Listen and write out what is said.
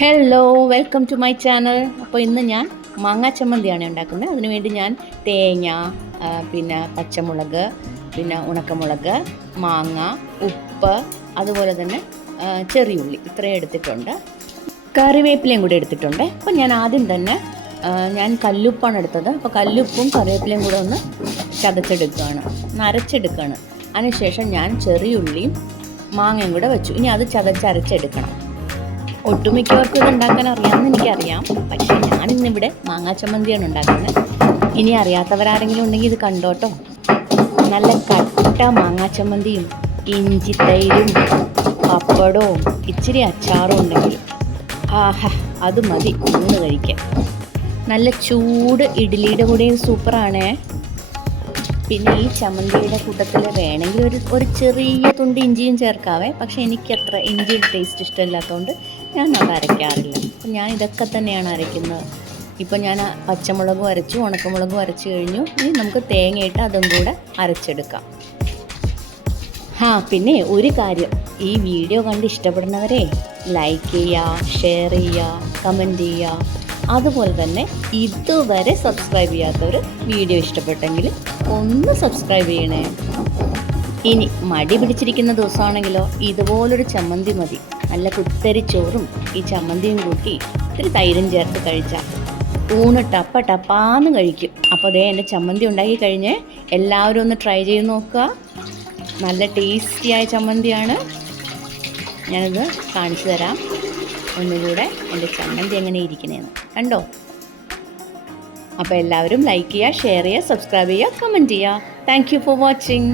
Hello, welcome to my channel. അപ്പോൾ ഇന്ന് ഞാൻ മാങ്ങാ ചമ്മന്തിയാണ് ഉണ്ടാക്കുന്നത്. അതിനുവേണ്ടി ഞാൻ തേങ്ങ, പിന്നെ പച്ചമുളക്, പിന്നെ ഉണക്കമുളക്, മാങ്ങ, ഉപ്പ്, അതുപോലെ തന്നെ ചെറിയുള്ളി ഇത്രയും എടുത്തിട്ടുണ്ട്. കറിവേപ്പിലയും കൂടി എടുത്തിട്ടുണ്ട്. അപ്പോൾ ഞാൻ ആദ്യം തന്നെ ഞാൻ കല്ലുപ്പാണ് എടുത്തത്. അപ്പോൾ കല്ലുപ്പും കറിവേപ്പിലയും കൂടെ ഒന്ന് ചതച്ചെടുക്കുകയാണ്, നരച്ചെടുക്കുകയാണ്. അതിനുശേഷം ഞാൻ ചെറിയുള്ളിയും മാങ്ങയും കൂടെ വെച്ചു. ഇനി അത് ചതച്ചരച്ചെടുക്കണം. ഒട്ടുമിക്കവർക്കും ഇത് ഉണ്ടാക്കാൻ അറിയാമെന്ന് എനിക്കറിയാം, പക്ഷേ ഞാനിന്നിവിടെ മാങ്ങാ ചമ്മന്തിയാണ് ഉണ്ടാക്കുന്നത്. ഇനി അറിയാത്തവരാരെങ്കിലും ഉണ്ടെങ്കിൽ ഇത് കണ്ടോട്ടോ. നല്ല കട്ട മാങ്ങാ ചമ്മന്തിയും ഇഞ്ചി തൈരും പപ്പടവും ഇച്ചിരി അച്ചാറും ഉണ്ടെങ്കിലും ആഹാ, അത് മതി ഒന്ന് കഴിക്കാൻ. നല്ല ചൂട് ഇഡ്ഡലിയുടെ കൂടെയും സൂപ്പറാണേ. പിന്നെ ഈ ചമ്മന്തിയുടെ കൂട്ടത്തിൽ വേണമെങ്കിൽ ഒരു ചെറിയ തുണ്ട് ഇഞ്ചിയും ചേർക്കാവേ. പക്ഷേ എനിക്കത്ര ഇഞ്ചിയും ടേസ്റ്റ് ഇഷ്ടമില്ലാത്തതുകൊണ്ട് ഞാൻ അത് അരയ്ക്കാറില്ല. അപ്പം ഞാൻ ഇതൊക്കെ തന്നെയാണ് അരയ്ക്കുന്നത്. ഇപ്പം ഞാൻ പച്ചമുളകും അരച്ചു, ഉണക്കമുളകും അരച്ചു കഴിഞ്ഞു. ഇനി നമുക്ക് തേങ്ങയിട്ട് അതും കൂടെ അരച്ചെടുക്കാം. പിന്നെ ഒരു കാര്യം, ഈ വീഡിയോ കണ്ട് ഇഷ്ടപ്പെടുന്നവരെ ലൈക്ക് ചെയ്യുക, ഷെയർ ചെയ്യുക, കമൻറ്റ് ചെയ്യുക. അതുപോലെ തന്നെ ഇതുവരെ സബ്സ്ക്രൈബ് ചെയ്യാത്തവർ വീഡിയോ ഇഷ്ടപ്പെട്ടെങ്കിൽ ഒന്ന് സബ്സ്ക്രൈബ് ചെയ്യണേ. ഇനി മടി പിടിച്ചിരിക്കുന്ന ദിവസമാണെങ്കിലോ ഇതുപോലൊരു ചമ്മന്തി മതി. നല്ല കുത്തരിച്ചോറും ഈ ചമ്മന്തിയും കൂട്ടി ഇത്തിരി തൈരും ചേർത്ത് കഴിച്ചാൽ ഊണ് ടപ്പാന്ന് കഴിക്കും. അപ്പോൾ അതേ എൻ്റെ ചമ്മന്തി ഉണ്ടാക്കി കഴിഞ്ഞ് എല്ലാവരും ഒന്ന് ട്രൈ ചെയ്ത് നോക്കുക. നല്ല ടേസ്റ്റിയായ ചമ്മന്തിയാണ്. ഞാനിത് കാണിച്ചു തരാം ഒന്നുകൂടെ, എൻ്റെ ചമ്മന്തി എങ്ങനെ ഇരിക്കണേന്ന് കണ്ടോ. അപ്പോൾ എല്ലാവരും ലൈക്ക് ചെയ്യുക, ഷെയർ ചെയ്യുക, സബ്സ്ക്രൈബ് ചെയ്യുക, കമൻറ്റ് ചെയ്യുക. Thank you for watching.